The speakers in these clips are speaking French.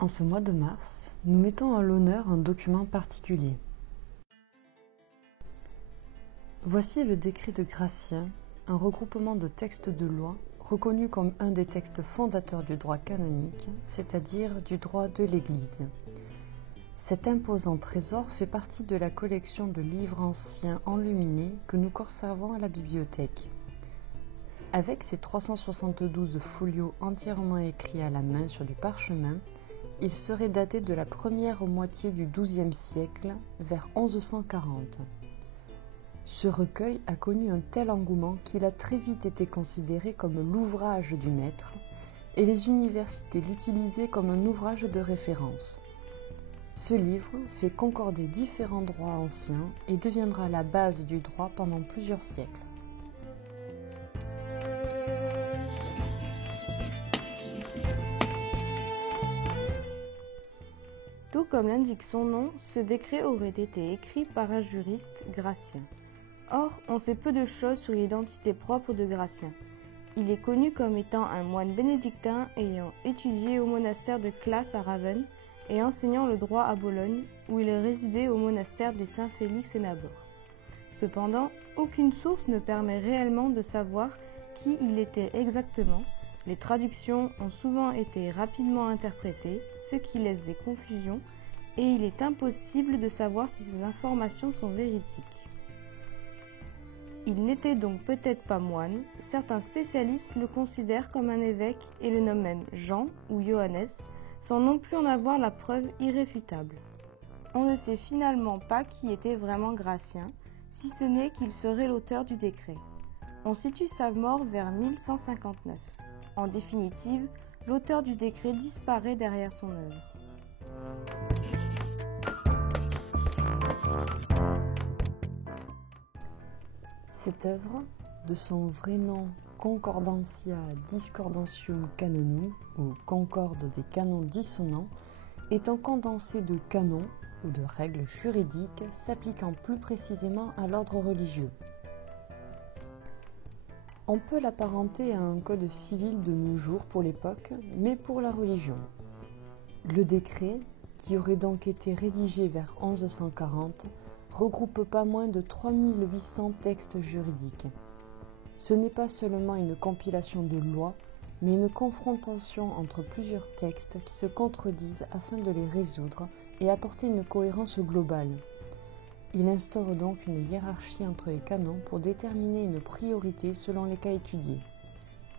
En ce mois de mars, nous mettons à l'honneur un document particulier. Voici le décret de Gratien, un regroupement de textes de loi reconnu comme un des textes fondateurs du droit canonique, c'est-à-dire du droit de l'Église. Cet imposant trésor fait partie de la collection de livres anciens enluminés que nous conservons à la bibliothèque. Avec ses 372 folios entièrement écrits à la main sur du parchemin, il serait daté de la première moitié du XIIe siècle, vers 1140. Ce recueil a connu un tel engouement qu'il a très vite été considéré comme l'ouvrage du maître, et les universités l'utilisaient comme un ouvrage de référence. Ce livre fait concorder différents droits anciens et deviendra la base du droit pendant plusieurs siècles. Tout comme l'indique son nom, ce décret aurait été écrit par un juriste, Gratien. Or, on sait peu de choses sur l'identité propre de Gratien. Il est connu comme étant un moine bénédictin ayant étudié au monastère de Classe à Ravenne et enseignant le droit à Bologne, où il résidait au monastère des Saints Félix et Nabor. Cependant, aucune source ne permet réellement de savoir qui il était exactement. Les traductions ont souvent été rapidement interprétées, ce qui laisse des confusions, et il est impossible de savoir si ces informations sont véridiques. Il n'était donc peut-être pas moine, certains spécialistes le considèrent comme un évêque et le nomment même Jean ou Johannes, sans non plus en avoir la preuve irréfutable. On ne sait finalement pas qui était vraiment Gratien, si ce n'est qu'il serait l'auteur du décret. On situe sa mort vers 1159. En définitive, l'auteur du décret disparaît derrière son œuvre. Cette œuvre, de son vrai nom Concordantia Discordantium Canonum, ou Concorde des canons dissonants, est un condensé de canons ou de règles juridiques s'appliquant plus précisément à l'ordre religieux. On peut l'apparenter à un code civil de nos jours pour l'époque, mais pour la religion. Le décret, qui aurait donc été rédigé vers 1140, regroupe pas moins de 3800 textes juridiques. Ce n'est pas seulement une compilation de lois, mais une confrontation entre plusieurs textes qui se contredisent afin de les résoudre et apporter une cohérence globale. Il instaure donc une hiérarchie entre les canons pour déterminer une priorité selon les cas étudiés.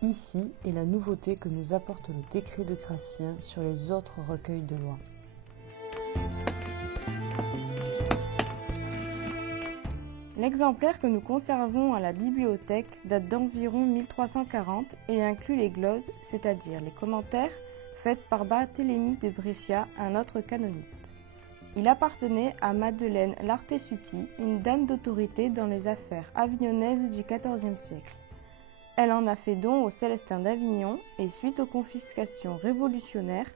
Ici est la nouveauté que nous apporte le décret de Gratien sur les autres recueils de lois. L'exemplaire que nous conservons à la bibliothèque date d'environ 1340 et inclut les gloses, c'est-à-dire les commentaires, faits par Barthélemy de Brescia, un autre canoniste. Il appartenait à Madeleine Lartesuti, une dame d'autorité dans les affaires avignonnaises du XIVe siècle. Elle en a fait don aux Célestins d'Avignon et suite aux confiscations révolutionnaires,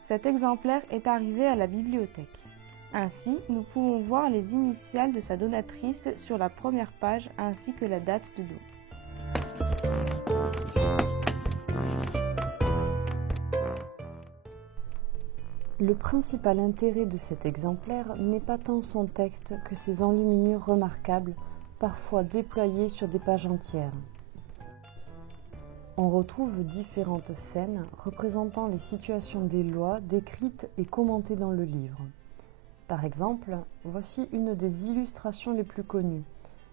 cet exemplaire est arrivé à la bibliothèque. Ainsi, nous pouvons voir les initiales de sa donatrice sur la première page ainsi que la date de don. Le principal intérêt de cet exemplaire n'est pas tant son texte que ses enluminures remarquables, parfois déployées sur des pages entières. On retrouve différentes scènes représentant les situations des lois décrites et commentées dans le livre. Par exemple, voici une des illustrations les plus connues.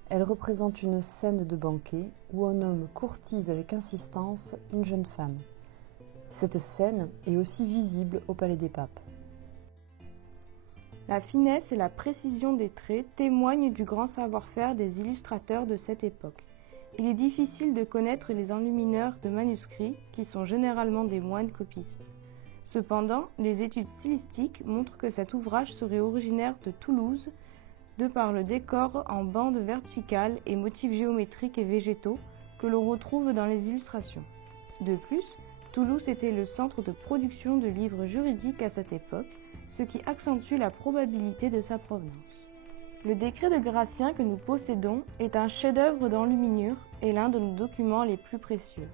Elle représente une scène de banquet où un homme courtise avec insistance une jeune femme. Cette scène est aussi visible au Palais des Papes. La finesse et la précision des traits témoignent du grand savoir-faire des illustrateurs de cette époque. Il est difficile de connaître les enlumineurs de manuscrits, qui sont généralement des moines copistes. Cependant, les études stylistiques montrent que cet ouvrage serait originaire de Toulouse, de par le décor en bandes verticales et motifs géométriques et végétaux que l'on retrouve dans les illustrations. De plus, Toulouse était le centre de production de livres juridiques à cette époque, ce qui accentue la probabilité de sa provenance. Le décret de Gratien que nous possédons est un chef-d'œuvre d'enluminure et l'un de nos documents les plus précieux.